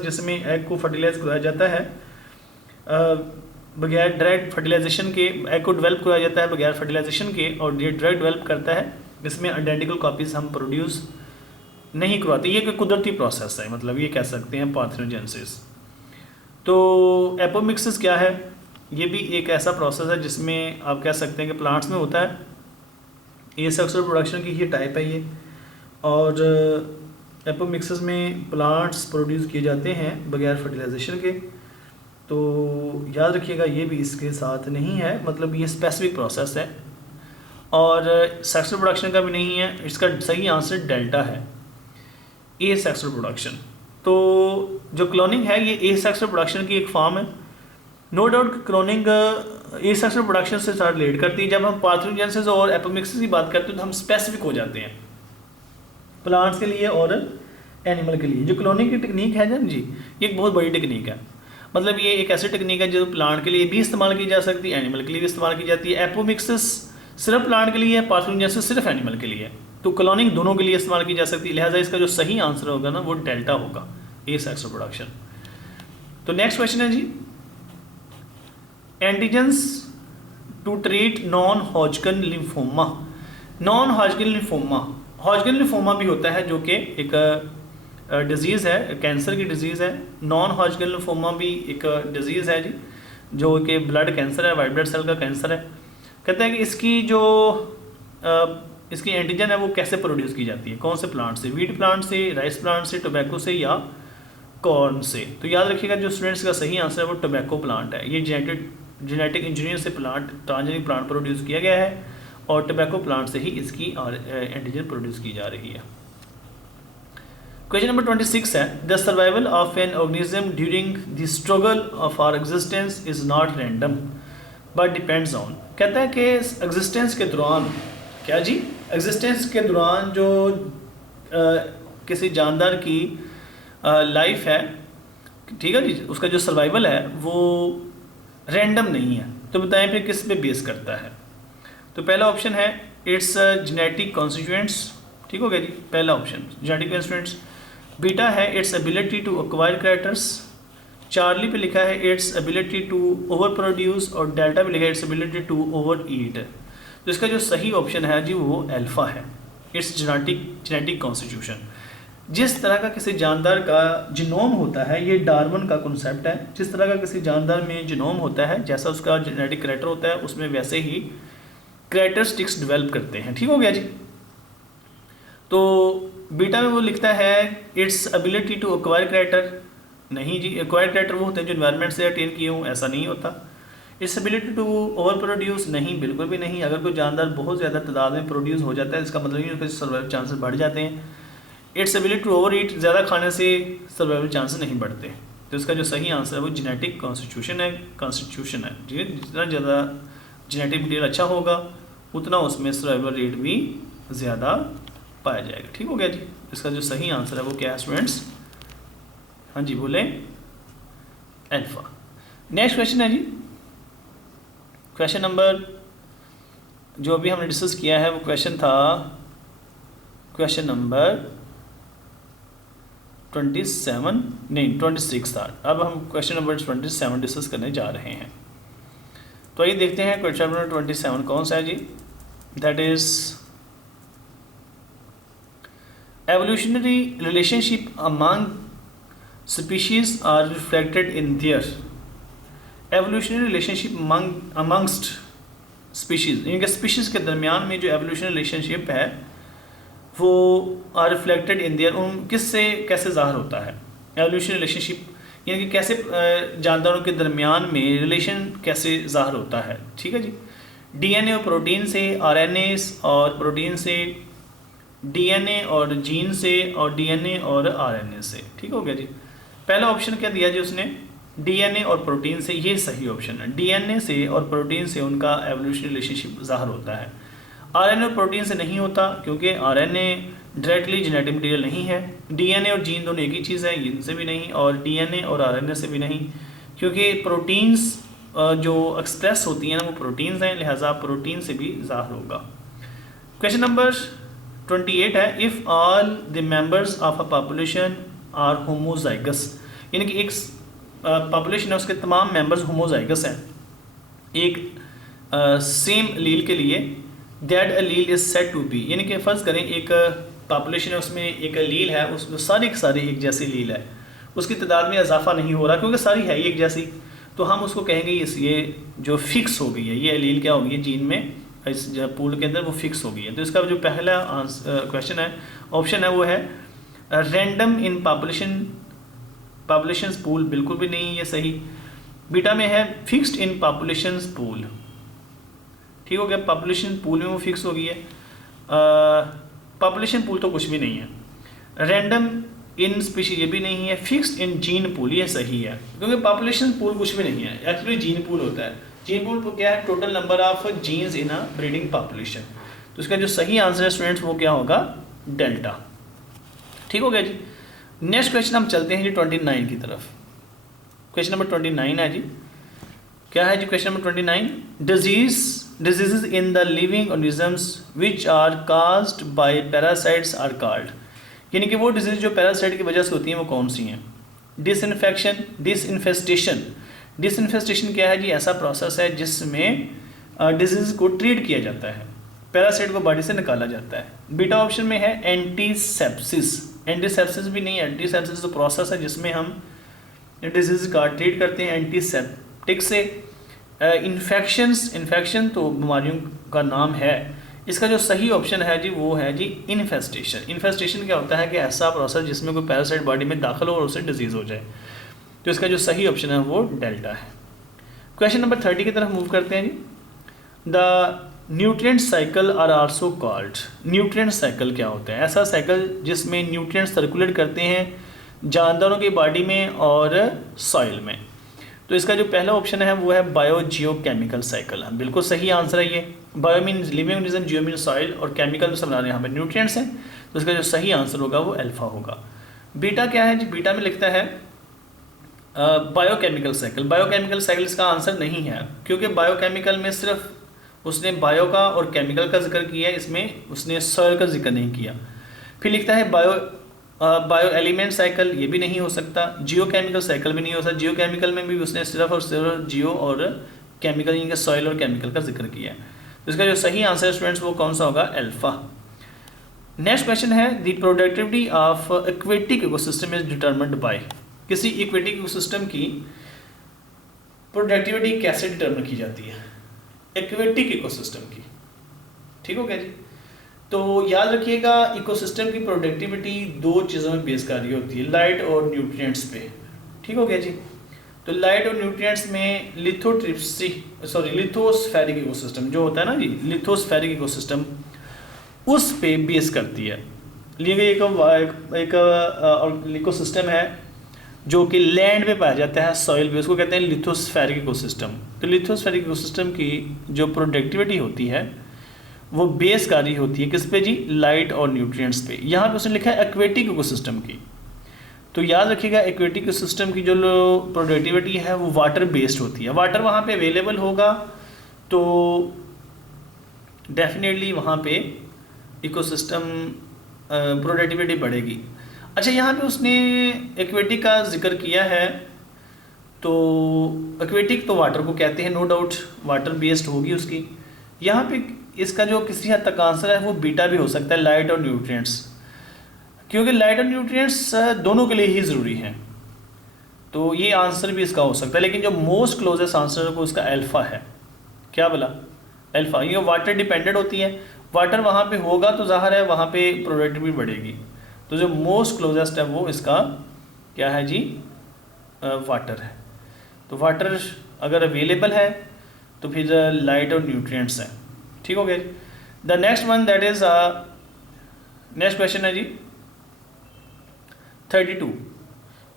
जिसमें एग को फर्टिलाइज कराया जाता है बगैर डायरेक्ट फर्टिलाइजेशन के। एग को डेवलप कराया जाता है बगैर फर्टिलाइजेशन के, और ये डायरेक्ट डेवलप करता है, जिसमें आइडेंटिकल कॉपीज हम प्रोड्यूस नहीं करवाते। ये कोई कुदरती प्रोसेस है, मतलब ये कह सकते हैं पार्थेनोजेनेसिस। तो एपोमिक्सिस क्या है? ये भी एक ऐसा प्रोसेस है जिसमें आप कह सकते हैं कि प्लांट्स में होता है। ये सेक्सुअल प्रोडक्शन की ही टाइप है ये। और एपोमिक्सिस में प्लांट्स प्रोड्यूस किए जाते हैं बगैर फर्टिलाइजेशन के। तो याद रखिएगा ये भी इसके साथ नहीं है, मतलब ये स्पेसिफिक प्रोसेस है। और सेक्सुअल प्रोडक्शन का भी नहीं है। इसका सही आंसर डेल्टा है, ए सेक्सुअल प्रोडक्शन। तो जो क्लोनिंग है ये ए सेक्सुअल प्रोडक्शन की एक फॉर्म है। No doubt cloning asexual production से साथ रिलेट करती है। जब हम पार्थेनोजेनेसिस और एपोमिक्सिस की बात करते हैं तो हम स्पेसिफिक हो जाते हैं प्लांट्स के लिए और एनिमल के लिए। जो क्लोनिंग की टेक्निक है ना जी, ये एक बहुत बड़ी टेक्निक है। मतलब ये एक ऐसी टेक्निक है जो प्लांट के लिए भी इस्तेमाल की जा सकती है, एनिमल के लिए भी इस्तेमाल की जाती है। एपोमिक्सिस सिर्फ प्लांट के लिए है, पार्थेनोजेनेसिस सिर्फ एनिमल के लिए है। तो क्लोनिंग दोनों के लिए इस्तेमाल की जा सकती है। लिहाजा इसका जो सही आंसर होगा ना वो डेल्टा होगा, ए सेक्सुअल प्रोडक्शन। तो नेक्स्ट क्वेश्चन है जी, antigens to treat non Hodgkin lymphoma. Non Hodgkin lymphoma, Hodgkin lymphoma भी होता है जो कि एक डिजीज़ है, कैंसर की डिजीज़ है। नॉन हॉजकिन लिम्फोमा भी एक डिजीज़ है जी, जो कि ब्लड कैंसर है, वाइट ब्लड सेल का कैंसर है। कहते हैं कि इसकी जो इसकी एंटीजन है वो कैसे प्रोड्यूस की जाती है, कौन से प्लांट से? वीट प्लांट से, राइस प्लांट से, टोबैको से या कॉर्न से? तो याद रखिएगा जो स्टूडेंट्स का सही आंसर है वो टोबैको प्लांट है। ये जेनेटिक इंजीनियर से ट्रांसजेनिक प्लांट प्रोड्यूस किया गया है और टोबैको प्लांट से ही इसकी एंटीजन प्रोड्यूस की जा रही है। क्वेश्चन नंबर 26 है, the survival of an organism during the struggle of our existence is not random but depends on. कहता है कि एग्जिस्टेंस के दौरान, क्या जी, एग्जिस्टेंस के दौरान जो किसी जानदार की लाइफ है, ठीक है जी, उसका जो सर्वाइवल है वो रैंडम नहीं है। तो बताएं फिर किस पे बेस करता है? तो पहला ऑप्शन है इट्स जेनेटिक कॉन्स्टिट्यूएंट्स, ठीक हो गया जी, पहला ऑप्शन जेनेटिक कॉन्स्टिट्यूएंट्स। बीटा है its ability to acquire characters. Charlie पे लिखा है its ability to overproduce, और डेल्टा पे लिखा है its ability to overeat. तो इसका जो सही ऑप्शन है जी वो अल्फा है, इट्स जेनेटिक कॉन्स्टिट्यूशन। जिस तरह का किसी जानदार का जीनोम होता है, ये डार्विन का कॉन्सेप्ट है, जिस तरह का किसी जानदार में जीनोम होता है, जैसा उसका जेनेटिक कैरेक्टर होता है, उसमें वैसे ही कैरेक्टरिस्टिक्स डेवलप करते हैं, ठीक हो गया जी। तो बीटा में वो लिखता है its ability to acquire character, नहीं जी, एक्वायर कैरेक्टर वो होते हैं जो एनवायरनमेंट से अटेन किए हों, ऐसा नहीं होता। Its ability to overproduce, नहीं, बिल्कुल भी नहीं। अगर कोई जानदार बहुत ज़्यादा तादाद में प्रोड्यूस हो जाता है इसका मतलब ये उसके सर्वाइवल चांसेस बढ़ जाते हैं। Its ability to overeat, ज़्यादा खाने से सर्वाइवल चांसेस नहीं बढ़ते। तो इसका जो सही आंसर है वो जेनेटिक कॉन्स्टिट्यूशन है जी। जितना ज़्यादा जेनेटिक मटीरियल अच्छा होगा उतना उसमें सर्वाइवल रेट भी ज़्यादा पाया जाएगा, ठीक हो गया जी। इसका जो सही आंसर है वो क्या है स्टूडेंट्स? हाँ जी बोलें, अल्फा। नेक्स्ट क्वेश्चन है जी, क्वेश्चन नंबर जो अभी हमने डिस्कस किया है वो क्वेश्चन था क्वेश्चन नंबर 26 था। अब हम क्वेश्चन नंबर 27 डिस्कस करने जा रहे हैं। तो आइए देखते हैं क्वेश्चन नंबर 27 कौन सा है जी। That is evolutionary relationship among species are reflected in there. Evolutionary relationship amongst species, इनके स्पीशीज के दरमियान में जो एवोल्यूशनरी रिलेशनशिप है वो आर रिफ्लेक्टेड इन देयर, उन किससे कैसे ज़ाहिर होता है एवोल्यूशनरी रिलेशनशिप, यानी कि कैसे जानदारों के दरमियान में रिलेशन कैसे ज़ाहिर होता है, ठीक है जी। डीएनए और प्रोटीन से, आरएनए और प्रोटीन से, डीएनए और जीन से, और डीएनए और आरएनए से, ठीक हो गया जी। पहला ऑप्शन क्या दिया जी उसने, डीएनए और प्रोटीन से, ये सही ऑप्शन है। डीएनए से और प्रोटीन से उनका एवोल्यूशनरी रिलेशनशिप ज़ाहिर होता है। आरएनए और प्रोटीन से नहीं होता क्योंकि आरएनए डायरेक्टली जेनेटिक मटीरियल नहीं है। डीएनए और जीन दोनों एक ही चीज़ है, इनसे भी नहीं, और डीएनए और आरएनए से भी नहीं, क्योंकि प्रोटीन्स जो एक्सप्रेस होती हैं ना वो प्रोटीन्स हैं, लिहाजा प्रोटीन से भी ज़ाहिर होगा। क्वेश्चन नंबर 28 है, if all the members of a population are homozygous, यानी कि एक पॉपुलेशन है उसके तमाम मेंबर्स होमोजाइगस हैं एक सेम एलील के लिए, that allele is said to be, यानी कि फ़र्ज़ करें एक पॉपुलेशन है उसमें एक एलील है, उसमें सारे के सारे एक जैसी एलील है, उसकी तादाद में इजाफा नहीं हो रहा क्योंकि सारी है ही एक जैसी, तो हम उसको कहेंगे ये जो फिक्स हो गई है, ये एलील क्या हो गई है जीन में, इस पूल के अंदर वो फिक्स हो गई है। तो इसका जो पहला क्वेश्चन है, ऑप्शन है वो है रैंडम इन पॉपुलेशंस पूल, बिल्कुल भी नहीं ये सही। बीटा में है फिक्स्ड इन पॉपुलेशंस पूल, ठीक हो गया, पॉपुलेशन पूल में वो फिक्स हो गई है। पॉपुलेशन पूल तो कुछ भी नहीं है, रैंडम इन स्पीशीज ये भी नहीं है, फिक्स्ड इन जीन पूल ये सही है क्योंकि पॉपुलेशन पूल कुछ भी नहीं है, एक्चुअली जीन पूल होता है। जीन पूल क्या है, total number of genes in a breeding population. तो इसका जो सही आंसर है स्टूडेंट्स वो क्या होगा, डेल्टा। ठीक हो गया जी। नेक्स्ट क्वेश्चन हम चलते हैं जी 29 की तरफ। क्वेश्चन नंबर 29 है जी, क्या है जी question number 29, diseases in the living organisms which are caused by parasites are called, यानी कि वो डिजीज जो पैरासाइट की वजह से होती हैं वो कौन सी हैं। डिसइन्फेस्टेशन क्या है जी, ऐसा प्रोसेस है जिसमें डिजीज को ट्रीट किया जाता है, पैरासाइट को बॉडी से निकाला जाता है। बीटा ऑप्शन में है एंटीसेप्सिस, एंटीसेप्सिस भी नहीं है, एंटीसेप्सिस तो प्रोसेस है जिसमें हम डिजीज का ट्रीट करते हैं एंटीसेप्टिक से। इन्फेक्शन तो बीमारियों का नाम है, इसका जो सही ऑप्शन है जी वो है जी इन्फेस्टेशन। इन्फेस्टेशन क्या होता है कि ऐसा प्रोसेस जिसमें कोई पैरासाइट बॉडी में दाखिल हो और उससे डिजीज़ हो जाए, तो इसका जो सही ऑप्शन है वो डेल्टा है। क्वेश्चन नंबर 30 की तरफ मूव करते हैं जी। The nutrient cycle are also called, nutrient cycle क्या होता है, ऐसा साइकिल जिसमें न्यूट्रिएंट सर्कुलेट करते हैं जानदारों की बॉडी में और सॉइल में। तो इसका जो पहला ऑप्शन है वो है बायो जियो केमिकल साइकिल, बिल्कुल सही आंसर है ये। बायो मीन्स लिविंग ऑर्गेनिज्म, जियो मीन्स सॉइल और केमिकल सब यहाँ पे न्यूट्रिएंट्स हैं, तो इसका जो सही आंसर होगा वो अल्फा होगा। बीटा क्या है जी, बीटा में लिखता है बायोकेमिकल साइकिल। बायोकेमिकल साइकिल इसका आंसर नहीं है क्योंकि बायोकेमिकल में सिर्फ उसने बायो का और केमिकल का जिक्र किया है, इसमें उसने सॉइल का जिक्र नहीं किया। फिर लिखता है बायो एलिमेंट साइकिल, ये भी नहीं हो सकता। जियो केमिकल साइकिल भी नहीं हो सकता, जियो केमिकल में भी उसने सिर्फ और सिर्फ जियो और केमिकल यानी कि सॉइल और केमिकल का जिक्र किया है। तो इसका जो सही आंसर स्टूडेंट्स वो कौन सा होगा, अल्फा। नेक्स्ट क्वेश्चन है the productivity of aquatic ecosystem is determined bye, किसी इक्वेटिक इकोसिस्टम की प्रोडक्टिविटी कैसे डिटरमिन की जाती है, एक्वेटिक इकोसिस्टम की। ठीक हो गया जी। तो याद रखिएगा इकोसिस्टम की प्रोडक्टिविटी दो चीज़ों में बेस कर रही होती है, लाइट और न्यूट्रिएंट्स पे। ठीक हो गया जी। तो लाइट और न्यूट्रिएंट्स में लिथोस्फेरिक इकोसिस्टम जो होता है ना जी, लिथोस्फेरिक इकोसिस्टम उस पे बेस करती है। लिए एक इकोसिस्टम है जो कि लैंड पे पाया जाता है, सॉइल पे, उसको कहते हैं लिथोस्फेरिक इकोसिस्टम। तो लिथोस्फेरिक इकोसिस्टम की जो प्रोडक्टिविटी होती है वो बेस कर रही होती है किस पे जी, लाइट और न्यूट्रिएंट्स पे। यहाँ पे उसने लिखा है एक्वेटिक इकोसिस्टम की, तो याद रखिएगा एक्वेटिक इकोसिस्टम की जो प्रोडक्टिविटी है वो वाटर बेस्ड होती है। वाटर वहाँ पे अवेलेबल होगा तो डेफिनेटली वहाँ पे इकोसिस्टम प्रोडक्टिविटी बढ़ेगी। अच्छा, यहाँ पे उसने एक्वेटिक का जिक्र किया है, तो एक्वेटिक तो वाटर को कहते हैं, नो डाउट वाटर बेस्ड होगी उसकी। यहाँ पे इसका जो किसी हद तक आंसर है वो बीटा भी हो सकता है, लाइट और न्यूट्रिएंट्स, क्योंकि लाइट और न्यूट्रिएंट्स दोनों के लिए ही ज़रूरी हैं, तो ये आंसर भी इसका हो सकता है। लेकिन जो मोस्ट क्लोजेस्ट आंसर है वो उसका अल्फा है। क्या बोला, अल्फा। ये वाटर डिपेंडेंट होती है, वाटर वहाँ पे होगा तो ज़ाहिर है वहाँ पे प्रोडक्टिविटी बढ़ेगी। तो जो मोस्ट क्लोजेस्ट है वो इसका क्या है जी, वाटर है। तो वाटर अगर अवेलेबल है तो फिर लाइट और न्यूट्रिएंट्स हैं। ठीक हो गया। The next one that is next question है जी 32,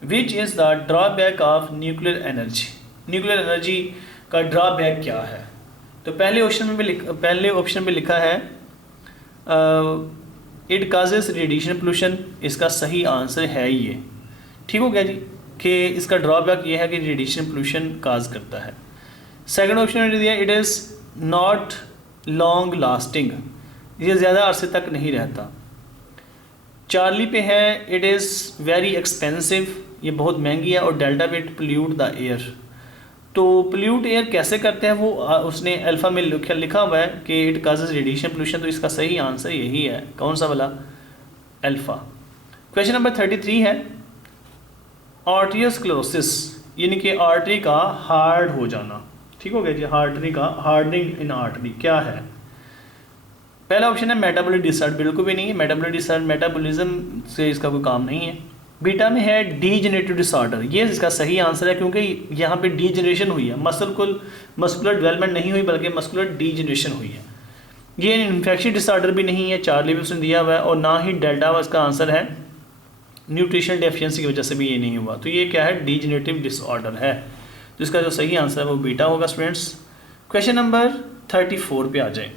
which is the drawback of nuclear energy. Nuclear energy का ड्रॉबैक क्या है। तो पहले ऑप्शन में लिखा है इट काजेस रेडिएशन पोल्यूशन, इसका सही आंसर है ये। ठीक हो गया जी, कि इसका ड्रॉबैक ये है कि रेडिएशन पोल्यूशन काज करता है। सेकंड ऑप्शन में दिया it is not long lasting, ये ज़्यादा अरसे तक नहीं रहता। चार्ली पे है इट इज़ वेरी एक्सपेंसिव, ये बहुत महंगी है, और डेल्टा में इट पोल्यूट द एयर। तो पोल्यूट एयर कैसे करते हैं वो उसने अल्फ़ा में लिखा हुआ है कि इट काजेज रेडिएशन पोल्यूशन। तो इसका सही आंसर यही है, कौन सा वाला, अल्फ़ा। क्वेश्चन नंबर 33 है आर्टियोस्क्लेरोसिस, यानी कि आर्टरी का हार्ड हो जाना। ठीक हो गया जी, आर्टरी का हार्डनिंग इन आर्टरी क्या है। पहला ऑप्शन है मेटाबॉलिक डिसऑर्डर, बिल्कुल भी नहीं है। मेटाबॉलिक डिसऑर्डर मेटाबॉलिज्म से इसका कोई काम नहीं है। बीटा में है डीजेनरेटिव डिसऑर्डर, ये इसका सही आंसर है, क्योंकि यहाँ पे डीजनरेशन हुई है, मस्कुलर डेवलपमेंट नहीं हुई बल्कि मस्कुलर डीजनरेशन हुई है। ये इन्फेक्शन डिसऑर्डर भी नहीं है, 4 लेवल उसने दिया हुआ है, और ना ही डेल्टा इसका आंसर है। न्यूट्रिशनल डेफिशिएंसी की वजह से भी ये नहीं हुआ, तो ये क्या है, डीजेनरेटिव डिसऑर्डर है। तो इसका जो सही आंसर है वो बीटा होगा स्टूडेंट्स। क्वेश्चन नंबर 34 पे आ जाए।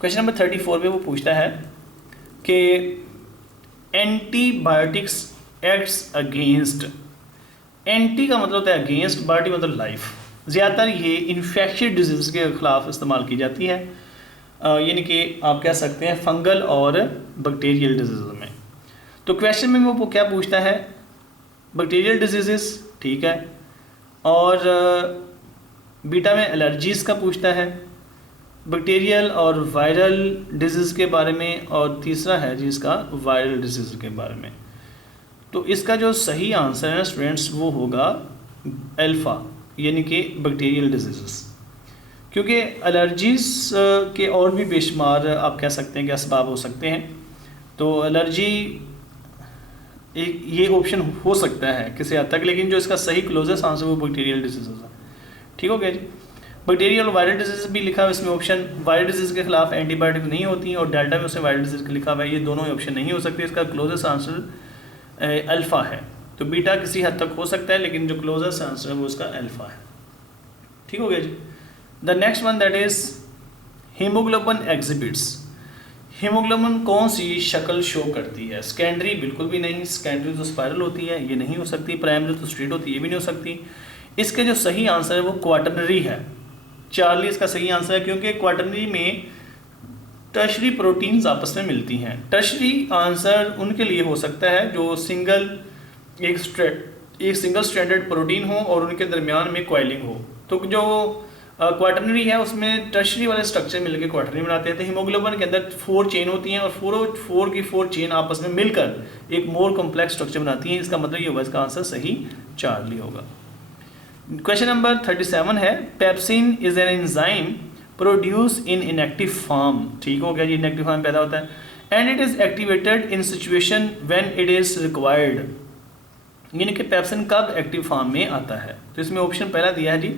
क्वेश्चन नंबर 34 पे वो पूछता है कि एंटीबायोटिक्स एक्ट्स अगेंस्ट, एंटी का मतलब होता है अगेंस्ट, बायोटिक मतलब लाइफ। ज़्यादातर ये इन्फेक्शियस डिजीज़ के खिलाफ इस्तेमाल की जाती है, यानी कि आप कह सकते हैं फंगल और बैक्टीरियल डिजीज़ में। तो क्वेश्चन में वो क्या पूछता है, बैक्टीरियल डिजीज़, ठीक है, और बीटा में एलर्जीज़ का पूछता है, बैक्टीरियल और वायरल डिजीज़ के बारे में, और तीसरा है जिसका वायरल डिजीज़ के बारे में। तो इसका जो सही आंसर है स्टूडेंट्स वो होगा अल्फ़ा, यानी कि बैक्टीरियल डिजीज़, क्योंकि एलर्जीज़ के और भी बेशुमार आप कह सकते हैं कि असबाब हो सकते हैं। तो एलर्जी ये ऑप्शन हो सकता है किसी हद तक, लेकिन जो इसका सही क्लोजेस्ट आंसर वो बैक्टीरियल डिजीज़ है। ठीक हो गया जी। बैक्टीरियल और वायरल डिजीज़ भी लिखा है इसमें ऑप्शन, वायरल डिजीज़ के खिलाफ एंटीबायोटिक नहीं होती, और डेल्टा में उसमें वायरल डिजीज़ लिखा हुआ है, ये दोनों ऑप्शन नहीं हो सकते। इसका क्लोजेस्ट आंसर अल्फ़ा है। तो बीटा किसी हद तक हो सकता है, लेकिन जो क्लोजेस्ट आंसर है वो उसका अल्फ़ा है। ठीक हो गया जी। The next one that is haemoglobin exhibits, haemoglobin कौन सी शक्ल शो करती है। सेकेंडरी बिल्कुल भी नहीं, सेकेंडरी तो स्पाइरल होती है, ये नहीं हो सकती। प्राइमरी तो स्ट्रेट होती है, ये भी नहीं हो सकती। इसके जो सही आंसर है वो क्वाटरनरी है। 40 इसका सही आंसर है, क्योंकि क्वाटरनरी में टर्शरी प्रोटीन्स आपस में मिलती हैं। टर्शरी आंसर उनके लिए हो सकता है जो एक सिंगल स्ट्रैंडेड प्रोटीन हो और उनके दरमियान में कॉइलिंग हो। तो जो क्वाटरनरी है उसमें टर्शरी वाले स्ट्रक्चर मिलकर क्वाटरनरी बनाते हैं। तो हीमोग्लोबिन के अंदर 4 चेन होती हैं, और 4 की 4 चेन आपस में मिलकर एक मोर कॉम्प्लेक्स स्ट्रक्चर बनाती हैं। इसका मतलब ये होगा, इसका आंसर सही चार्ली होगा। क्वेश्चन नंबर 37 है pepsin is an enzyme produce in inactive form. ठीक हो गया जी, इनएक्टिव फॉर्म पैदा होता है, and it is activated in situation when it is required, यानी कि पेप्सिन कब एक्टिव फॉर्म में आता है। तो इसमें ऑप्शन पहला दिया है जी,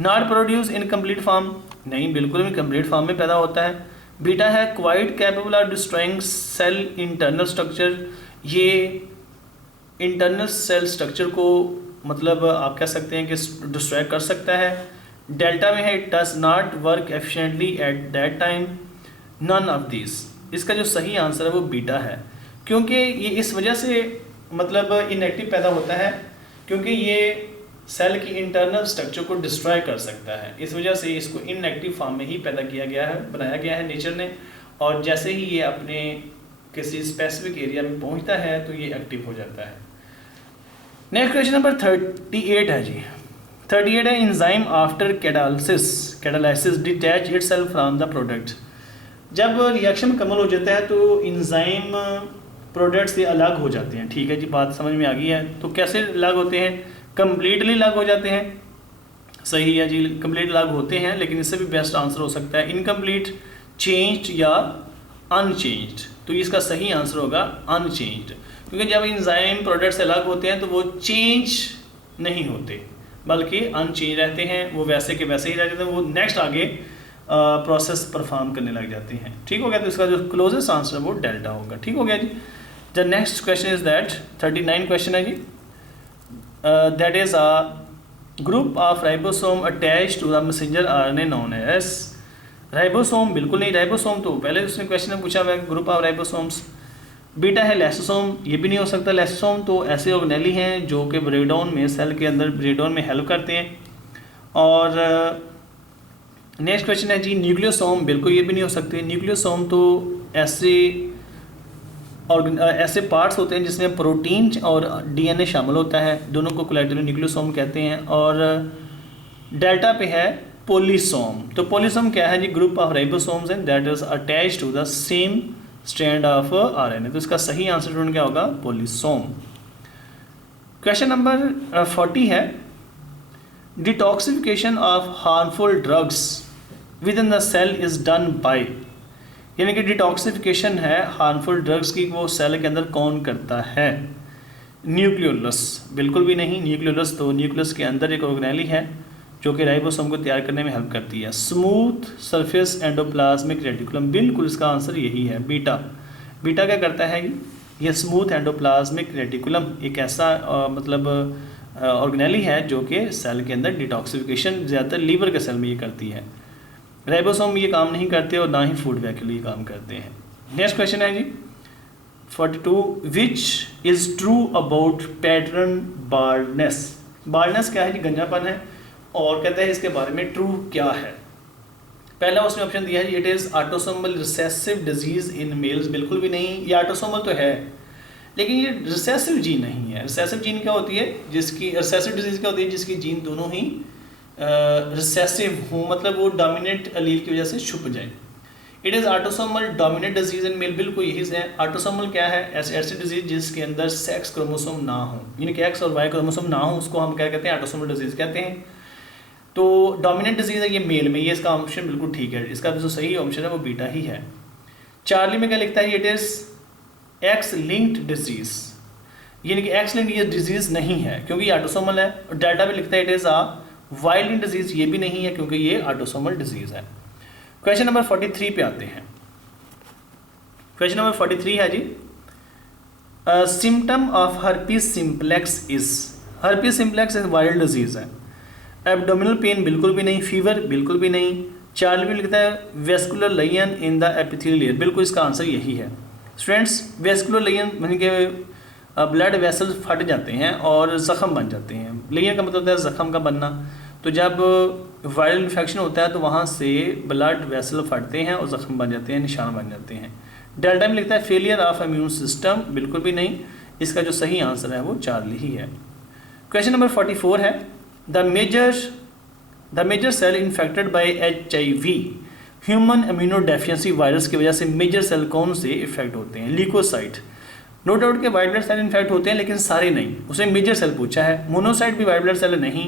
not produce in complete form, नहीं बिल्कुल भी कंप्लीट फॉर्म में पैदा होता है। बीटा है quite capable of destroying cell internal structure, ये इंटरनल सेल स्ट्रक्चर को मतलब आप कह सकते हैं कि डिस्ट्रॉय कर सकता है। डेल्टा में है it does not work efficiently at that time, none of this. इसका जो सही आंसर है वो बीटा है, क्योंकि ये इस वजह से मतलब इनएक्टिव पैदा होता है क्योंकि ये सेल की इंटरनल स्ट्रक्चर को डिस्ट्रॉय कर सकता है। इस वजह से इसको इनएक्टिव फॉर्म में ही पैदा किया गया है, बनाया गया है नेचर ने, और जैसे ही ये अपने किसी स्पेसिफिक एरिया में पहुंचता है तो ये एक्टिव हो जाता है। नेक्स्ट क्वेश्चन नंबर 38 है जी। 38 है enzyme after catalysis detach itself from the product. जब रिएक्शन मुकम्मल हो जाता है तो एंजाइम प्रोडक्ट से अलग हो जाते हैं। ठीक है जी, बात समझ में आ गई है। तो कैसे अलग होते हैं, कम्प्लीटली अलग हो जाते हैं। सही है जी, कम्प्लीट अलग होते हैं, लेकिन इससे भी बेस्ट आंसर हो सकता है इनकम्प्लीट, चेंज्ड या अनचेंज्ड। तो इसका सही आंसर होगा अनचेंज्ड, क्योंकि जब एंजाइम प्रोडक्ट से अलग होते हैं तो वो चेंज नहीं होते बल्कि अनचेंज रहते हैं, वो वैसे के वैसे ही रह जाते हैं, वो नेक्स्ट आगे प्रोसेस परफॉर्म करने लग जाते हैं। ठीक हो गया, तो इसका जो क्लोजेस्ट आंसर है वो डेल्टा होगा। ठीक हो गया जी। The next question is that 39 question है जी, that is a group of ribosome attach to the messenger RNA known as. Ribosome बिल्कुल नहीं, राइबोसोम तो पहले उसने क्वेश्चन में पूछा हुआ है, ग्रुप ऑफ राइबोसोम्स। बीटा है लेसोसोम, ये भी नहीं हो सकता। लेसोसोम तो ऐसे ऑर्गेनेली हैं जो कि ब्रेकडाउन में, सेल के अंदर ब्रेकडाउन में हेल्प करते हैं। और नेक्स्ट क्वेश्चन है जी न्यूक्लियोसोम, बिल्कुल ये भी नहीं हो सकते। न्यूक्लियोसोम तो ऐसे ऐसे पार्ट्स होते हैं जिसमें प्रोटीन और डीएनए शामिल होता है, दोनों को कोलेटरल न्यूक्लियोसोम कहते हैं। और डेल्टा पे है पोलिसोम। तो पोलिसोम क्या है जी? Group of ribosomes and that is attached to the same strand of RNA. तो इसका सही आंसर स्टूडेंट क्या होगा? पोलिसोम। क्वेश्चन नंबर 40 है, detoxification of harmful drugs within the cell is done by, यानी कि डिटॉक्सिफिकेशन है हार्मफुल ड्रग्स की, वो सेल के अंदर कौन करता है? न्यूक्लियोलस। बिल्कुल भी नहीं। न्यूक्लियोलस तो न्यूक्लियस के अंदर एक ऑर्गेनेली है जो कि राइबोसोम को तैयार करने में हेल्प करती है। स्मूथ सरफेस एंडोप्लाज्मिक रेटिकुलम, बिल्कुल इसका आंसर यही है, बीटा। बीटा क्या करता है? ये स्मूथ एंडोप्लाज्मिक रेटिकुलम एक ऐसा मतलब ऑर्गेनेली है जो कि सेल के अंदर डिटॉक्सिफिकेशन ज़्यादातर लीवर के सेल में ये करती है। राइबोसोम ये काम नहीं करते और ना ही फूड वेब के लिए काम करते हैं। नेक्स्ट क्वेश्चन है जी 42, which is true about pattern baldness. Baldness क्या है जी? गंजापन है। और कहते हैं इसके बारे में ट्रू क्या है। पहला उसने ऑप्शन दिया है, it is autosomal recessive disease in males. बिल्कुल भी नहीं, ये ऑटोसोमल तो है लेकिन ये रिसेसिव जीन नहीं है। रिसेसिव जीन क्या होती है? जिसकी रिसेसिव डिजीज़ क्या होती है? जिसकी जीन दोनों ही रिसेसिव हो, मतलब वो डोमिनेंट अलील की वजह से छुप जाए। It is autosomal dominant disease in male. बिल्कुल यही है। ऑटोसोमल क्या है? ऐसी डिजीज जिसके अंदर सेक्स क्रोमोसोम ना हो, यानी कि एक्स और वाई क्रोमोसोम ना हो, उसको हम क्या कहते हैं? ऑटोसोमल डिजीज कहते हैं। तो डोमिनेंट डिजीज है ये मेल में, ये इसका ऑप्शन बिल्कुल ठीक है। इसका जो सही ऑप्शन है वो बीटा ही है। चार्ली में क्या लिखता है? It is x linked disease, यानी कि एक्स लिंक्ड ये डिजीज नहीं है क्योंकि ये ऑटोसोमल है। और डेल्टा में लिखता है it is a Y linked disease, ये भी नहीं है क्योंकि ये ऑटोसोमल डिजीज है। क्वेश्चन नंबर 43 पे आते हैं। क्वेश्चन नंबर 43 है जी, symptom of herpes simplex is. Herpes simplex एक वायरल डिजीज है। एब्डोमिनल पेन बिल्कुल भी नहीं, फीवर बिल्कुल भी नहीं। चार्ली में लिखता है vascular Leyen in the epithelial layer. बिल्कुल इसका आंसर यही है स्टूडेंट्स। वेस्कुलर लेयन यानी कि ब्लड वेसल्स फट जाते हैं और ज़ख़म बन जाते हैं। लेयन का मतलब होता है ज़ख़म का बनना। तो जब वायरल इन्फेक्शन होता है तो वहाँ से ब्लड वेसल फटते हैं और ज़ख़म बन जाते हैं, निशान बन जाते हैं। डेल्टा में लिखता है फेलियर ऑफ इम्यून सिस्टम। बिल्कुल भी नहीं, इसका जो सही आंसर है वो चार्ली ही है। क्वेश्चन नंबर 44 है, the major cell infected by HIV human immunodeficiency virus की वजह से मेजर सेल कौन से इफेक्ट होते हैं? ल्यूकोसाइट। नो डाउट के वाइट ब्लड सेल इन्फेक्ट होते हैं लेकिन सारे नहीं, उसे मेजर सेल पूछा है। मोनोसाइट भी वाइट ब्लड सेल नहीं।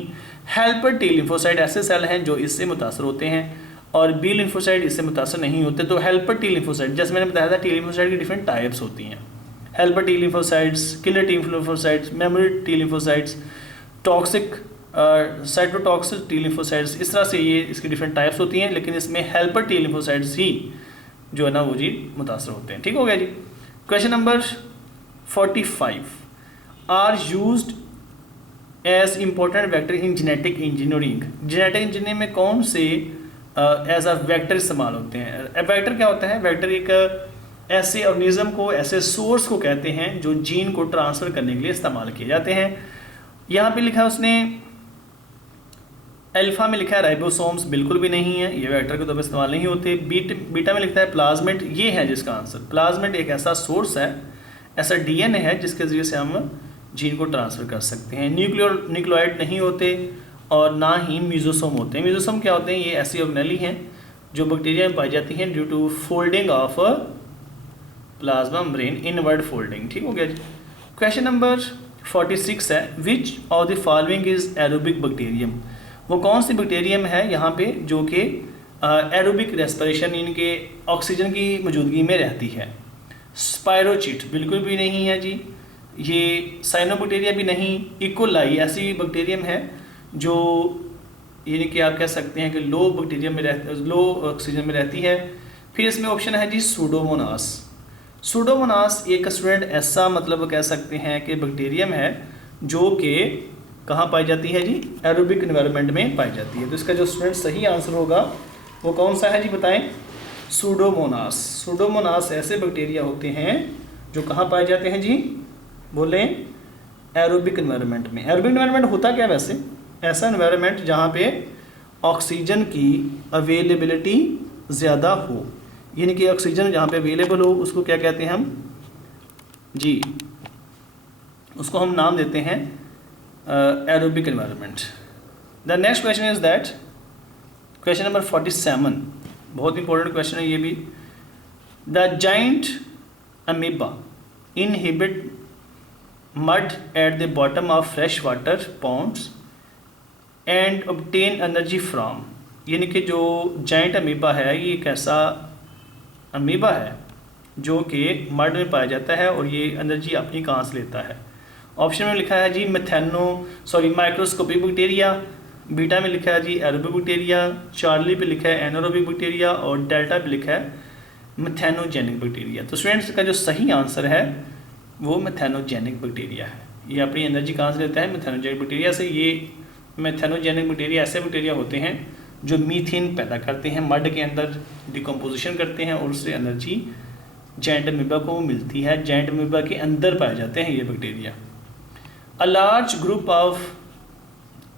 हेल्पर टी लिम्फोसाइट ऐसे सेल हैं जो इससे मुतासर होते हैं और बी लिम्फोसाइट इससे मुतासर नहीं होते। तो हेल्पर टी लिम्फोसाइट, जैसे मैंने बताया था टी लिम्फोसाइट की डिफरेंट टाइप्स होती हैं। Helper T lymphocytes, killer T lymphocytes, memory T lymphocytes, toxic cytotoxic T lymphocytes, इस तरह से ये इसकी डिफरेंट टाइप्स होती हैं। लेकिन इसमें हेल्पर टी लिम्फोसाइट्स ही जो है ना वो जी मुतासर होते हैं। ठीक हो गया जी। Question number 45, are used as important vector in genetic engineering. Genetic engineering में कौन से एज अ वेक्टर इस्तेमाल होते हैं? वेक्टर क्या होता है? वेक्टर एक ऐसे ऑर्गेनिज्म को, ऐसे सोर्स को कहते हैं जो जीन को ट्रांसफ़र करने के लिए इस्तेमाल किए जाते हैं। यहाँ पे लिखा है उसने अल्फा में लिखा है राइबोसोम्स। बिल्कुल भी नहीं है, ये वेक्टर के तौर पर इस्तेमाल नहीं होते। बीटा में लिखता है प्लाज्मिड, ये है जिसका आंसर। प्लाज्मिड एक ऐसा सोर्स है, ऐसा DNA है जिसके ज़रिए से हम जीन को ट्रांसफ़र कर सकते हैं। न्यूक्लियोइड नहीं होते और ना ही म्यूजोसोम होते हैं। म्यूजोसोम क्या होते हैं? ये ऐसी ऑर्गेनेली हैं जो बैक्टीरिया में पाई जाती हैं due to folding of plasma membrane, inward folding. ठीक हो गया जी। क्वेश्चन नंबर 46 है, which of the following is aerobic bacterium. वो कौन सी बैक्टीरियम है यहाँ पे जो कि एरोबिक रेस्पिरेशन यानी कि ऑक्सीजन की मौजूदगी में रहती है? स्पायरोचिट बिल्कुल भी नहीं है जी। ये साइनोबैक्टीरिया भी नहीं। इकोलाई ऐसी बैक्टीरियम है जो यानी कि आप कह सकते हैं कि लो बैक्टीरियम में लो ऑक्सीजन में रहती है। फिर इसमें ऑप्शन है जी सूडोमोनास। सूडोमोनास एक स्टूडेंट ऐसा मतलब कह सकते हैं कि बैक्टीरियम है जो कि कहाँ पाई जाती है जी? एरोबिक एनवायरनमेंट में पाई जाती है। तो इसका जो स्टूडेंट सही आंसर होगा वो कौन सा है जी? बताएं। सूडोमोनास। सूडोमोनास ऐसे बैक्टीरिया होते हैं जो कहाँ पाए जाते हैं जी? बोलें। एरोबिक एनवायरनमेंट में। एरोबिक एनवायरनमेंट होता क्या वैसे? ऐसा एनवायरनमेंट जहाँ पे ऑक्सीजन की अवेलेबिलिटी ज़्यादा हो, यानी कि ऑक्सीजन जहाँ पे अवेलेबल हो उसको क्या कहते हैं हम? जी, उसको हम नाम देते हैं aerobic environment. The next question is that question number 47, बहुत इंपॉर्टेंट क्वेश्चन है ये भी। The giant amoeba inhibit mud at the bottom of fresh water Pond's and obtain energy from, यानी कि जो जाइंट अमीबा है ये एक ऐसा अमीबा है जो कि मड में पाया जाता है और ये एनर्जी अपनी कहाँ से लेता है। ऑप्शन में लिखा है जी माइक्रोस्कोपिक बैक्टीरिया, बीटा में लिखा है जी एरोबिक बैक्टीरिया, चार्ली पे लिखा है एनारोबिक बैक्टीरिया और डेल्टा पे लिखा है मेथेनोजेनिक बैक्टीरिया। तो स्टूडेंट्स का जो सही आंसर है वो मेथेनोजेनिक बैक्टीरिया है। ये अपनी एनर्जी कहाँ से लेता है? मेथेनोजेनिक बैक्टीरिया से। ये मेथेनोजेनिक बैक्टीरिया ऐसे बैक्टीरिया होते हैं जो मीथेन पैदा करते हैं, मड के अंदर डिकम्पोजिशन करते हैं और उससे एनर्जी जायंट अमीबा को मिलती है। जायंट अमीबा के अंदर पाए जाते हैं ये bacteria. A large group of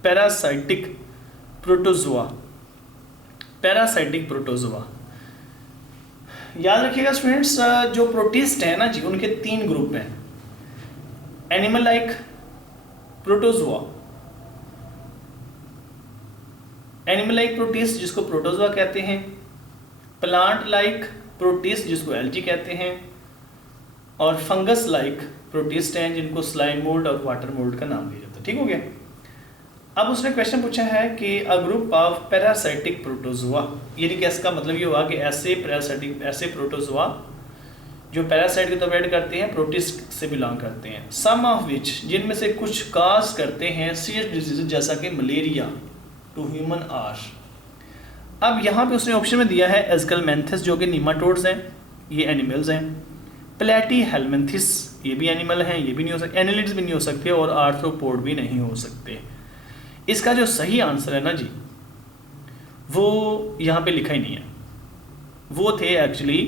parasitic protozoa, parasitic protozoa, याद रखिएगा स्टूडेंट्स, जो प्रोटिस्ट है ना जी उनके 3 ग्रुप हैं। Animal like protozoa, animal like protist जिसको प्रोटोजोआ कहते हैं, प्लांट लाइक प्रोटिस्ट जिसको एल्गी कहते हैं, और फंगस लाइक प्रोटिस्ट हैं जिनको स्लाइम मोल्ड और वाटर मोल्ड का नाम दिया जाता है। ठीक हो गया। अब उसने क्वेश्चन पूछा है कि अ ग्रुप ऑफ पैरासाइटिक प्रोटोजोआ, यानी कि इसका मतलब ये हुआ कि ऐसे पैरासाइटिक, ऐसे प्रोटोजोआ जो पैरासाइट के तौर करते हैं, प्रोटिस्ट से बिलोंग करते हैं। सम ऑफ विच, जिनमें से कुछ काज करते हैं सीरियस डिजीज जैसा कि मलेरिया टू ह्यूमन आर। अब यहाँ पे उसने ऑप्शन में दिया है एस्कलमेंथिस जो कि नीमाटोड्स हैं, ये एनिमल्स हैं। प्लेटी हेलमेंथिस ये भी एनिमल हैं, ये भी नहीं हो सकते। एनालिड्स भी नहीं हो सकते और आर्थ्रोपोड भी नहीं हो सकते। इसका जो सही आंसर है ना जी वो यहाँ पे लिखा ही नहीं है, वो थे actually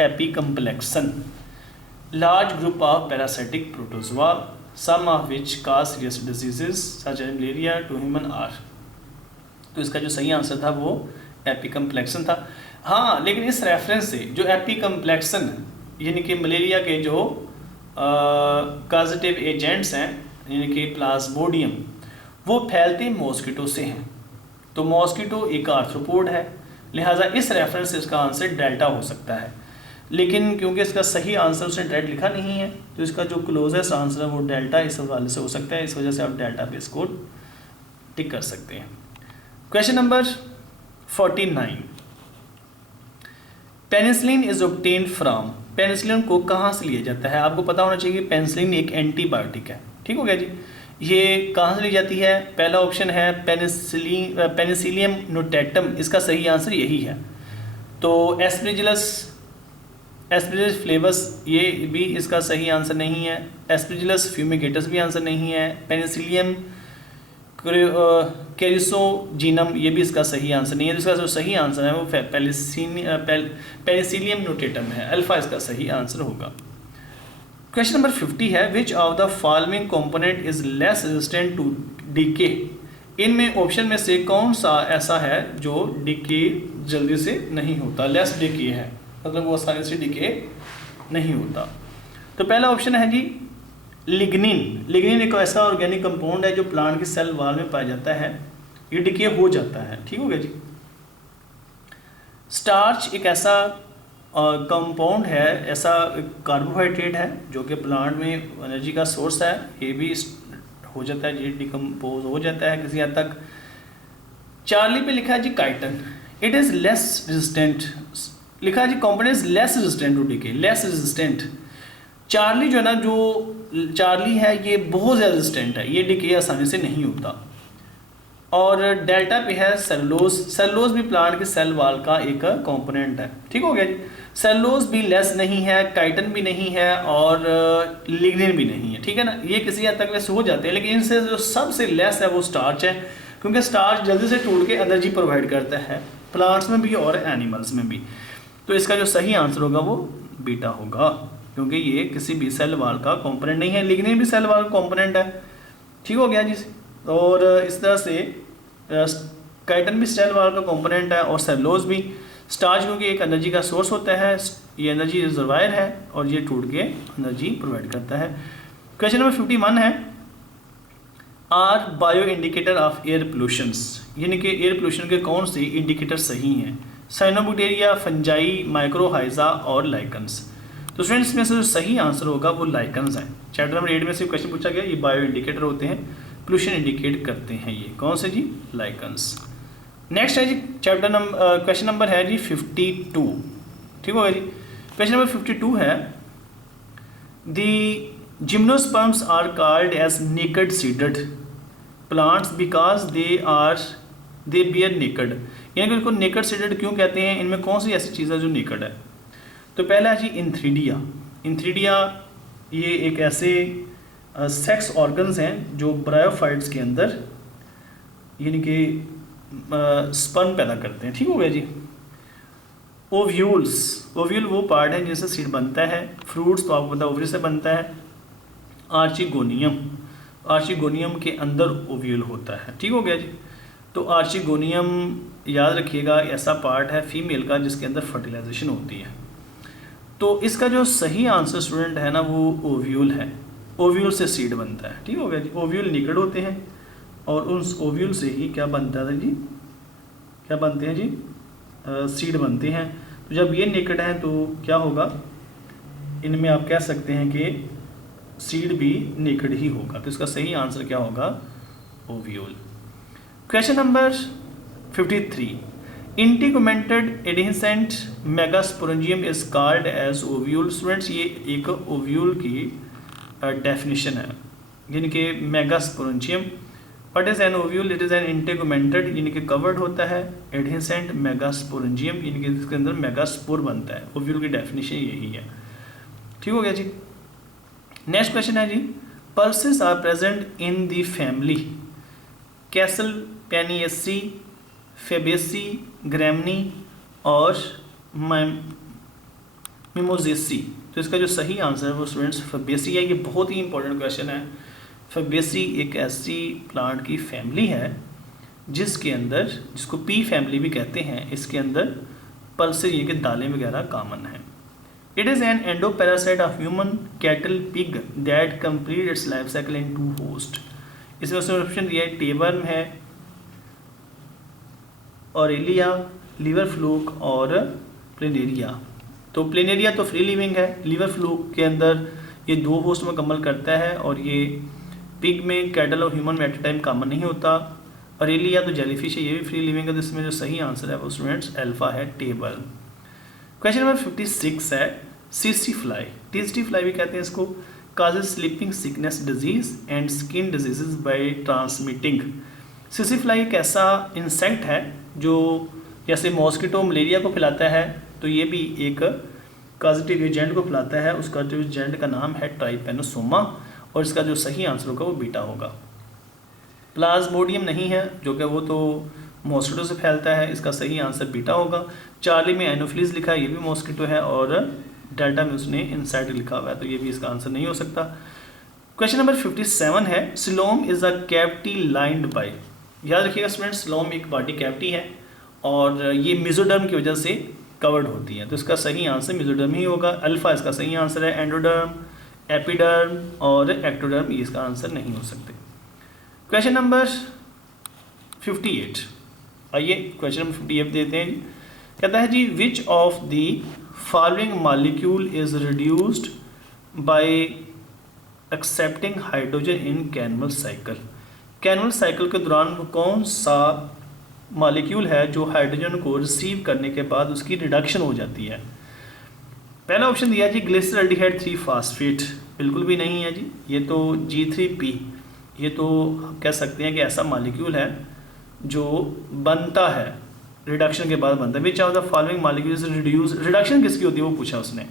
apicomplexan, large group of parasitic protozoa, some of which cause serious diseases such as malaria to human are. तो इसका जो सही आंसर था वो एपिकम्प्लेक्सन था। हाँ, लेकिन इस रेफरेंस से जो एपिकम्प्लेक्सन यानी कि मलेरिया के जो काजेटिव एजेंट्स हैं यानी कि प्लाज्मोडियम वो फैलते मॉस्किटो से हैं। तो मॉस्किटो एक आर्थ्रोपोड है, लिहाजा इस रेफरेंस से इसका आंसर डेल्टा हो सकता है। लेकिन क्योंकि इसका सही आंसर उसने डायरेक्ट लिखा नहीं है तो इसका जो क्लोजेस्ट आंसर है वो डेल्टा इस हवाले से हो सकता है। इस वजह से आप डेल्टा पे इसको टिक कर सकते हैं। Question number 49, penicillin is obtained from, penicillin को कहाँ से लिया जाता है? आपको पता होना चाहिए कि पेनिसिलिन एक एंटीबायोटिक है। ठीक हो गया जी। ये कहाँ से ली जाती है? पहला ऑप्शन है पेनिसिलियम नोटेटम, इसका सही आंसर यही है। तो एस्परजिलस फ्लेवस ये भी इसका सही आंसर नहीं है। एस्परजिलस फ्यूमिगेटस भी आंसर नहीं है। पेनिसिलियम कैरिसोजीनम ये भी इसका सही आंसर नहीं है। इसका जो सही आंसर है वो पेनिसिलियम नोटेटम है। अल्फा इसका सही आंसर होगा। क्वेश्चन नंबर 50 है which of the following component is less resistant to decay. इनमें ऑप्शन में से कौन सा ऐसा है जो डीके जल्दी से नहीं होता, लेस डीके है, मतलब वो आसानी से डीके नहीं होता। तो पहला ऑप्शन है जी लिग्निन। लिग्निन एक ऐसा ऑर्गेनिक कंपाउंड है जो प्लांट की सेल वॉल में पाया जाता है, ये डीके हो जाता है। ठीक हो गया जी। स्टार्च एक ऐसा कंपाउंड है, ऐसा कार्बोहाइड्रेट है जो कि प्लांट में एनर्जी का सोर्स है, ये भी हो जाता है, ये डिकम्पोज हो जाता है किसी हद तक। चार्ली पे लिखा है जी chitin, it is less resistant, लिखा है जी component is less resistant to decay, less resistant. Charlie जो है ना, जो चार्ली है ये बहुत ज़्यादा रेजिस्टेंट है, ये डीके आसानी से नहीं होता। और डेल्टा पे है सेलुलोज, सेलुलोज भी प्लांट के सेल वॉल का एक कंपोनेंट है। ठीक हो गया जी। सेलुलोज भी लेस नहीं है, काइटन भी नहीं है और लिग्निन भी नहीं है। ठीक है ना, ये किसी हद तक वैसे हो जाते हैं, लेकिन इनसे जो सबसे लेस है वो स्टार्च है, क्योंकि स्टार्च जल्दी से टूट के एनर्जी प्रोवाइड करता है प्लांट्स में भी और एनिमल्स में भी। तो इसका जो सही आंसर होगा वो बीटा होगा, क्योंकि ये किसी भी सेल वॉल का कंपोनेंट नहीं है। लिग्निन भी सेल वॉल का कंपोनेंट है। ठीक हो गया जी। और इस तरह से काइटन भी सेल वॉल का कंपोनेंट है और सेलुलोज भी। स्टार्च क्योंकि एक एनर्जी का सोर्स होता है, ये एनर्जी रिजर्वायर है और ये टूट के एनर्जी प्रोवाइड करता है। क्वेश्चन नंबर 51 है, are bio indicator of air pollutions, यानी कि एयर पोल्यूशन के कौन से इंडिकेटर सही हैं? साइनोबैक्टीरिया, फंजाई, माइक्रोहाइजा और लाइकन्स। तो स्टूडेंट्स इसमें से जो सही आंसर होगा वो लाइकन्स हैं। चैप्टर नंबर 8 में से क्वेश्चन पूछा गया, ये बायो इंडिकेटर होते हैं, पोल्यूशन इंडिकेट करते हैं, ये कौन से जी? लाइकन्स। नेक्स्ट है जी चैप्टर नंबर क्वेश्चन नंबर है जी 52, ठीक होगा जी। क्वेश्चन नंबर 52 है, the gymnosperms are called as naked seeded plants because they bear naked, यानी कि उनको नेकेड सीडेड क्यों कहते हैं? इनमें कौन सी ऐसी चीज़ है जो नेकेड है? तो पहला है जी इंथ्रीडिया। इंथ्रीडिया ये एक ऐसे सेक्स ऑर्गन्स हैं जो ब्रायोफाइट्स के अंदर यानी कि स्पर्म पैदा करते हैं, ठीक हो गया जी। ओव्यूल्स, ओव्यूल वो पार्ट है जिनसे सीड बनता है। फ्रूट्स तो आपको पता है ओवरी से बनता है। आर्चिगोनियम, आर्चिगोनियम के अंदर ओव्यूल होता है, ठीक हो गया जी। तो आर्चिगोनियम याद रखिएगा ऐसा पार्ट है फीमेल का जिसके अंदर फर्टिलाइजेशन होती है। तो इसका जो सही आंसर स्टूडेंट है ना वो ओव्यूल है, ओव्यूल से सीड बनता है, ठीक हो गया जी। ओव्यूल निकट होते हैं और उस ओव्यूल से ही क्या बनता है जी? क्या बनते हैं जी? सीड बनते हैं। तो जब ये निकट हैं तो क्या होगा? इनमें आप कह सकते हैं कि सीड भी निकट ही होगा। तो इसका सही आंसर क्या होगा? Ovule. Question number 53, integumented adherent megasporangium is called as ovule. Students ये एक ओव्यूल की डेफिनेशन है, यानी कि megasporangium. What is an ovule? It is an integumented यानी कि कवर्ड होता है, एडहेसेंट मेगास्पोरेंजियम यानी कि इसके अंदर मेगास्पोर बनता है। ओव्यूल की डेफिनेशन यही है, ठीक हो गया जी। नेक्स्ट क्वेश्चन है जी, pulses are present in the family Caesalpiniaceae, Fabaceae, Gramineae और मिमोजेसी। तो इसका जो सही आंसर है वो स्टूडेंट्स फेबेसी है। ये बहुत ही इंपॉर्टेंट क्वेश्चन है। फेबेसी एक ऐसी प्लांट की फैमिली है जिसके अंदर, जिसको पी फैमिली भी कहते हैं, इसके अंदर पल्सेस ये कि दालें वगैरह कॉमन है। It is N endoparasite of human, cattle, pig that complete it's life cycle in 2 host. इसमें ऑप्शन दिया है, टेबर्म है, ऑरेलिया, लीवर फ्लूक और प्लेनेरिया। तो प्लेनेरिया तो फ्री लिविंग है, लीवर फ्लूक के अंदर ये 2 होस्ट मुकम्मल करता है और ये पिग में, कैटल और ह्यूमन में एट ए टाइम कॉमन नहीं होता। ऑरेलिया तो जेलीफिश है, ये भी फ्री लिविंग है। तो इसमें जो सही आंसर है वो स्टूडेंट्स अल्फा है, टेबल। क्वेश्चन नंबर 56 है, टीसी फ्लाई, टीसी फ्लाई भी कहते हैं इसको, causes sleeping sickness disease and skin diseases by transmitting. Tsetse fly एक ऐसा इंसेक्ट है जो जैसे मॉस्किटो मलेरिया को फैलाता है, तो ये भी एक काजेटिव एजेंट को फैलाता है। उसका जो एजेंट का नाम है ट्राइपेनोसोमा और इसका जो सही आंसर होगा वो बीटा होगा। प्लाज्मोडियम नहीं है जो कि वो तो मॉस्किटो से फैलता है, इसका सही आंसर बीटा होगा। चार्ली में एनोफिलीज लिखा है, ये भी मॉस्किटो है और डेल्टा में उसने इंसेक्ट लिखा हुआ है, तो ये भी इसका आंसर नहीं हो सकता। क्वेश्चन नंबर 57 है, coelom is a cavity lined by. याद रखिएगा स्टूडेंट्स, सिलोम एक बॉडी कैविटी है और ये मेसोडर्म की वजह से कवर्ड होती है, तो इसका सही आंसर मेसोडर्म ही होगा। अल्फा इसका सही आंसर है, एंडोडर्म, एपिडर्म और एक्टोडर्म ये इसका आंसर नहीं हो सकते। क्वेश्चन नंबर 58, आइए क्वेश्चन नंबर 58 देते हैं। कहता है जी, which of the following molecule is reduced by accepting hydrogen in कैनवल साइकिल। कैनवल साइकिल के दौरान कौन सा मॉलिक्यूल है जो हाइड्रोजन को रिसीव करने के बाद उसकी रिडक्शन हो जाती है? पहला ऑप्शन दिया जी ग्लिसरल्डिहाइड 3 फास्फेट, बिल्कुल भी नहीं है जी, ये तो G3P, ये तो कह सकते हैं कि ऐसा मॉलिक्यूल है जो बनता है रिडक्शन के बाद बनता है। Which of the following molecule is reduce, reduction किसकी होती है वो पूछा उसने।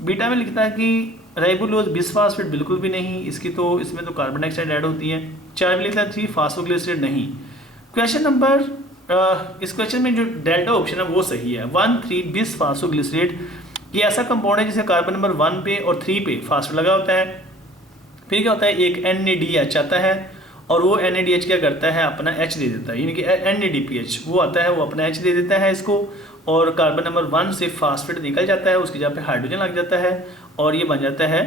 बीटा में लिखता है कि राइबोलोज बिसफास्फेट, बिल्कुल भी नहीं, इसकी तो इसमें तो कार्बन डाइऑक्साइड ऐड होती है। 4 में लिखता है 3 फास्फोग्लिसराइड, नहीं। क्वेश्चन नंबर इस क्वेश्चन में जो डेल्टा ऑप्शन है वो सही है, 1,3 बिसफास्फोग्लिसराइड। ये ऐसा कंपाउंड है जिसे कार्बन नंबर 1 पे और 3 पे फास्फेट लगा होता है। फिर क्या होता है, एक NADH आता है और वो NADH क्या करता है, अपना H दे देता है, यानी कि NADPH वो आता है, वो अपना H दे देता है इसको, और कार्बन नंबर 1 से फास्फेट निकल जाता है, उसकी जगह पे हाइड्रोजन लग जाता है और ये बन जाता है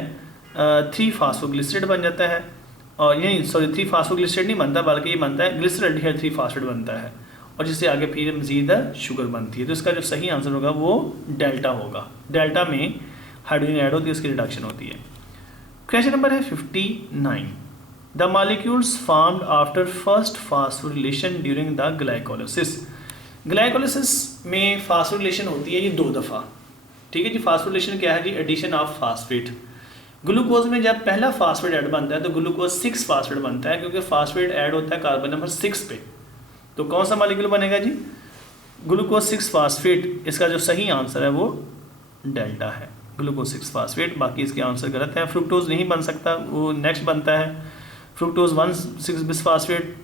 3 फास्फोग्लिसराइड बन जाता है। और ये सॉरी 3 फास्फोग्लिसराइड नहीं बनता, बल्कि ये बनता है ग्लिसरॉल्डिहाइड 3 फास्फेट बनता है, और जिससे आगे फिर मजीद शुगर बनती है। तो इसका जो सही आंसर होगा वो डेल्टा होगा। डेल्टा में हाइड्रोजन ऐड होती है, उसकी रिडक्शन होती है। क्वेश्चन नंबर है 59। The molecules formed after first phosphorylation during the glycolysis. Glycolysis में फास्फोरिलेशन होती है ये 2 दफ़ा, ठीक है जी। फास्फोरिलेशन क्या है जी, एडिशन ऑफ फास्फेट। ग्लूकोज में जब पहला फास्फेट ऐड बनता है तो ग्लूकोज 6 फास्फेट बनता है, क्योंकि फास्फेट ऐड होता है कार्बन नंबर 6 पे। तो कौन सा मॉलिक्यूल बनेगा जी, ग्लूकोज 6 फास्फेट। इसका जो सही आंसर है वो डेल्टा है, ग्लूकोज 6 फास्फेट। बाकी इसके आंसर गलत है। फ्रुक्टोज नहीं बन सकता, वो नेक्स्ट बनता है फ्रुक्टोज 1,6 बिस फास्फेट,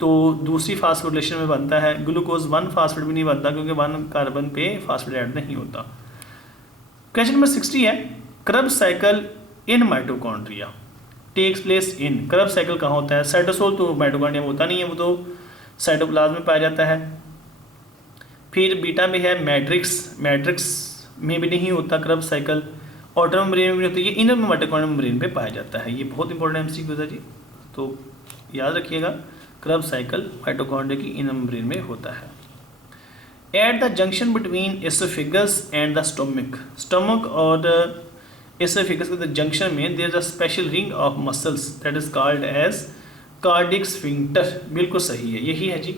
तो दूसरी फास्फोरिलेशन में बनता है। ग्लूकोज 1 फास्फेट भी नहीं बनता, क्योंकि 1 कार्बन पे फास्फेट ऐड नहीं होता। क्वेश्चन नंबर 60 है, Krebs cycle in mitochondria takes place in. Krebs cycle कहाँ होता है, साइटोसोल तो माइटोकॉन्ड्रिया में होता नहीं है, वो तो साइटोप्लाज्म में पाया जाता है। फिर बीटा में है मैट्रिक्स, मैट्रिक्स में भी नहीं होता क्रब साइकिल। आउटर मेम्ब्रेन में भी होती है, ये इनर माइटोकॉन्ड्रियल मेम्ब्रेन पे पाया जाता है। ये बहुत इंपॉर्टेंट MCQ है जी, तो याद रखिएगा क्रब साइकिल माइटोकॉन्ड्रिया की इनर मेम्ब्रेन में होता है। At the junction between oesophagus and the stomach, stomach और एसोफेगस के जंक्शन में there is a special ring of muscles that is called as cardiac sphincter. बिल्कुल सही है, यही है जी,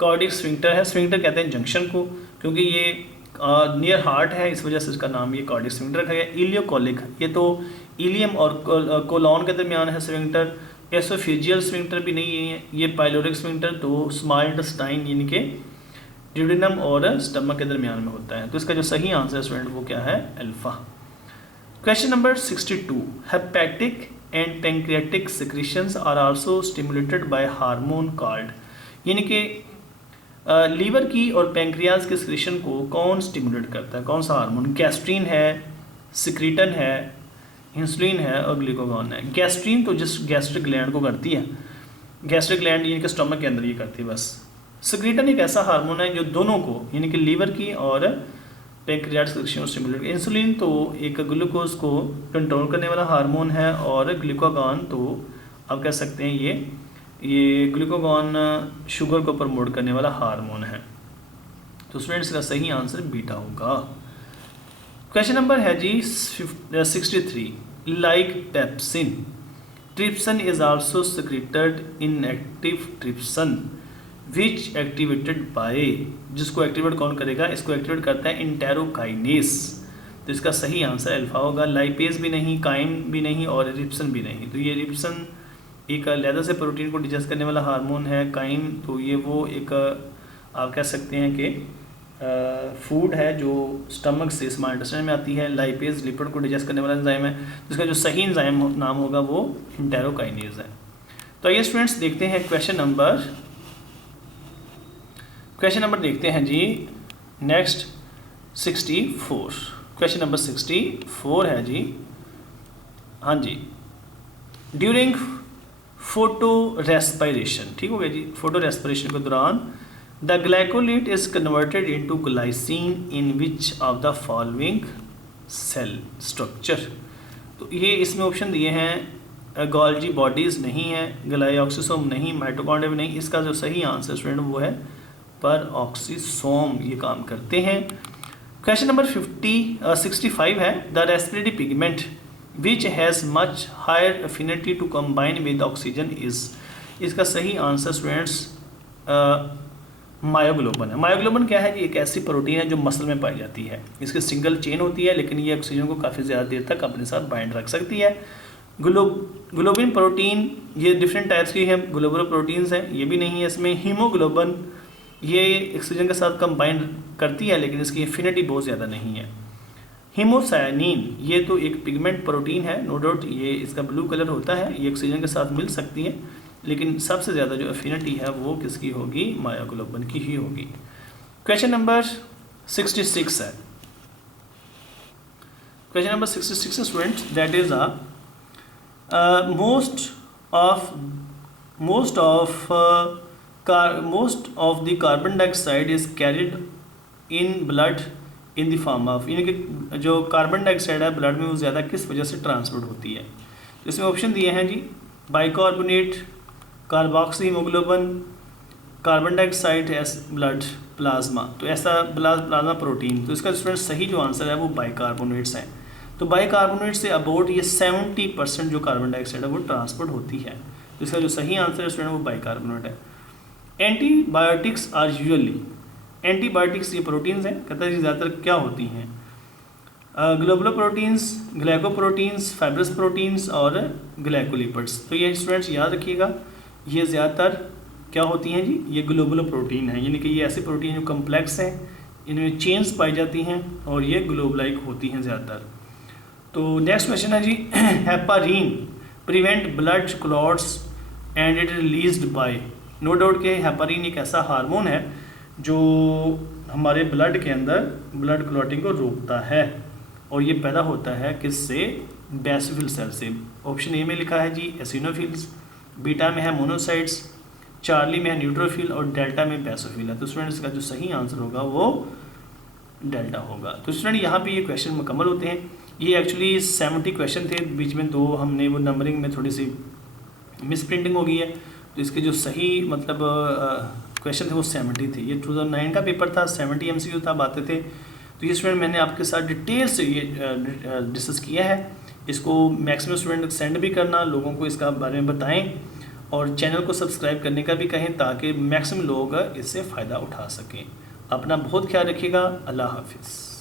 कार्डिक स्फिंक्टर है। स्फिंक्टर कहते हैं जंक्शन को, क्योंकि ये नियर हार्ट है, इस वजह से इसका नाम ये कार्डिक स्फिंक्टर रखा गया। इलियोकोलिक, ये तो इलियम और कोलॉन के दरमियान है स्फिंक्टर। एसोफेजियल स्फिंक्टर भी नहीं है, ये पाइलोरिक स्फिंक्टर तो स्मॉल इंटेस्टाइन यानी कि ड्यूडेनम और स्टमक के दरमियान में होता है। तो इसका जो सही आंसर स्टूडेंट वो क्या है, alpha. Question number 62, hepatic and pancreatic secretions are also stimulated by hormone called. यानी कि लीवर की और पैंक्रियाज के सिक्रीशन को कौन स्टिमुलेट करता है, कौन सा हार्मोन। गैस्ट्रीन है, सिक्रीटन है, इंसुलिन है और ग्लूकागॉन है। गैस्ट्रीन तो जिस गैस्ट्रिक ग्लैंड को करती है, गैस्ट्रिक ग्लैंड यानी कि स्टमक के अंदर ये करती है बस। सिक्रीटन एक ऐसा हार्मोन है जो दोनों को यानी कि लीवर की और पैंक्रियाटिक सिक्रीशन को स्टिमुलेट। इंसुलिन तो एक ग्लूकोज को कंट्रोल करने वाला हार्मोन है, और ग्लूकागॉन तो आप कह सकते हैं ये ग्लूकागॉन शुगर को प्रमोट करने वाला हार्मोन है। तो स्टूडेंट्स का सही आंसर बीटा होगा। क्वेश्चन नंबर है जी 63, like pepsin trypsin is also secreted in active trypsin which activated by. जिसको एक्टिवेट कौन करेगा, इसको एक्टिवेट करता है इंटेरोकाइनेस। तो इसका सही आंसर अल्फा होगा। लाइपेज भी नहीं, काइम भी नहीं और रिप्सन भी नहीं। तो ये रिप्सन एक लैदर से प्रोटीन को डिजेस्ट करने वाला हार्मोन है। काइम तो ये वो एक आप कह सकते हैं कि फूड है जो स्टमक से स्मॉल इंटेस्टाइन में आती है। लाइपेज लिपिड को डिजेस्ट करने वाला एंजाइम है, जिसका जो सही एंजाइम नाम होगा वो इंटेरोकाइनेज है। तो आइए स्टूडेंट्स देखते हैं क्वेश्चन नंबर देखते हैं जी नेक्स्ट 64। क्वेश्चन नंबर 64 है जी, हाँ जी, ड्यूरिंग फोटो रेस्पिरेशन, ठीक हो गया जी। फोटो रेस्पिरेशन के दौरान the glycolate is converted into glycine in which of the following cell structure. तो ये इसमें ऑप्शन दिए हैं, गोल्जी बॉडीज़ नहीं है, ग्लाइऑक्सिसोम नहीं, माइटोकॉन्ड्रिया नहीं। इसका जो सही आंसर स्टूडेंट वो है पर ऑक्सीसोम, ये काम करते हैं। क्वेश्चन नंबर 65 है, the respiratory pigment which has much higher affinity to combine with oxygen is. इसका सही आंसर स्टूडेंट्स मायोग्लोबिन है। मायोग्लोबिन क्या है कि एक ऐसी प्रोटीन है जो मसल में पाई जाती है। इसकी सिंगल चेन होती है, लेकिन ये ऑक्सीजन को काफ़ी ज़्यादा देर तक अपने साथ बाइंड रख सकती है। ग्लोबिन प्रोटीन ये डिफरेंट टाइप्स की है, ग्लोबुलर प्रोटीन्स हैं, ये भी नहीं है इसमें। हीमोग्लोबिन ये ऑक्सीजन के साथ कंबाइन करती है, लेकिन इसकी एफिनिटी बहुत ज़्यादा नहीं है। हीमोसायनिन ये तो एक पिगमेंट प्रोटीन है, नो डाउट ये इसका ब्लू कलर होता है, ये ऑक्सीजन के साथ मिल सकती है, लेकिन सबसे ज़्यादा जो एफिनिटी है वो किसकी होगी, मायोग्लोबिन की ही होगी। क्वेश्चन नंबर 66 है। Question number 66 student, that is most of most of the carbon dioxide is carried in blood in the form of, यानी कि जो कार्बन डाइऑक्साइड है ब्लड में वो ज़्यादा किस वजह से ट्रांसपोर्ट होती है। तो इसमें ऑप्शन दिए हैं जी, bicarbonate, carboxy haemoglobin, carbon dioxide as blood, plasma. तो ऐसा प्लाज्मा प्रोटीन, तो इसका स्टूडेंट सही जो आंसर है वो बाइकार्बोनेट्स हैं। तो बाइकार्बोनेट से अबाउट ये 70% जो कार्बन डाइऑक्साइड है वो ट्रांसपोर्ट होती है। तो इसका जो सही आंसर है स्टूडेंट वो बाइकार्बोनेट है। एंटीबायोटिक्स आर यूजुअली, एंटीबायोटिक्स ये प्रोटीन्स हैं, कहता है ज़्यादातर क्या होती हैं, globular proteins, glycoproteins, fibrous proteins और ग्लाइकोलिपिड्स। तो ये स्टूडेंट्स याद रखिएगा, ये ज़्यादातर क्या होती हैं जी, ये ग्लोबुलर प्रोटीन है, यानी कि ये ऐसी प्रोटीन जो कम्प्लेक्स हैं, इनमें चेन्स पाई जाती हैं और ये ग्लोबलाइक होती हैं ज़्यादातर। तो नेक्स्ट क्वेश्चन है जी, heparin prevent blood clots and it released by, no doubt के हेपारीन एक ऐसा हार्मोन है जो हमारे ब्लड के अंदर ब्लड क्लॉटिंग को रोकता है और ये पैदा होता है किससे, बेसोफिल सेल से। ऑप्शन ए में लिखा है जी एसिनोफिल्स, बीटा में है मोनोसाइट्स, चार्ली में है न्यूट्रोफिल और डेल्टा में बेसोफिल है। तो स्टूडेंट्स का जो सही आंसर होगा वो डेल्टा होगा। तो स्टूडेंट यहाँ पे ये क्वेश्चन मुकम्मल होते हैं। ये एक्चुअली 70 क्वेश्चन थे, बीच में 2 हमने वो नंबरिंग में थोड़ी सी मिस प्रिंटिंग हो गई है। तो इसके जो सही मतलब क्वेश्चन थे वो 70 थे। ये 2009 का पेपर था, 70 MCQ था, बातें थे। तो ये स्टूडेंट मैंने आपके साथ डिटेल से ये डिस्कस किया है। इसको मैक्सिमम स्टूडेंट सेंड भी करना, लोगों को इसका बारे में बताएं और चैनल को सब्सक्राइब करने का भी कहें ताकि मैक्सिमम लोग इससे फ़ायदा उठा सकें। अपना बहुत ख्याल रखिएगा। अल्लाह हाफिज़।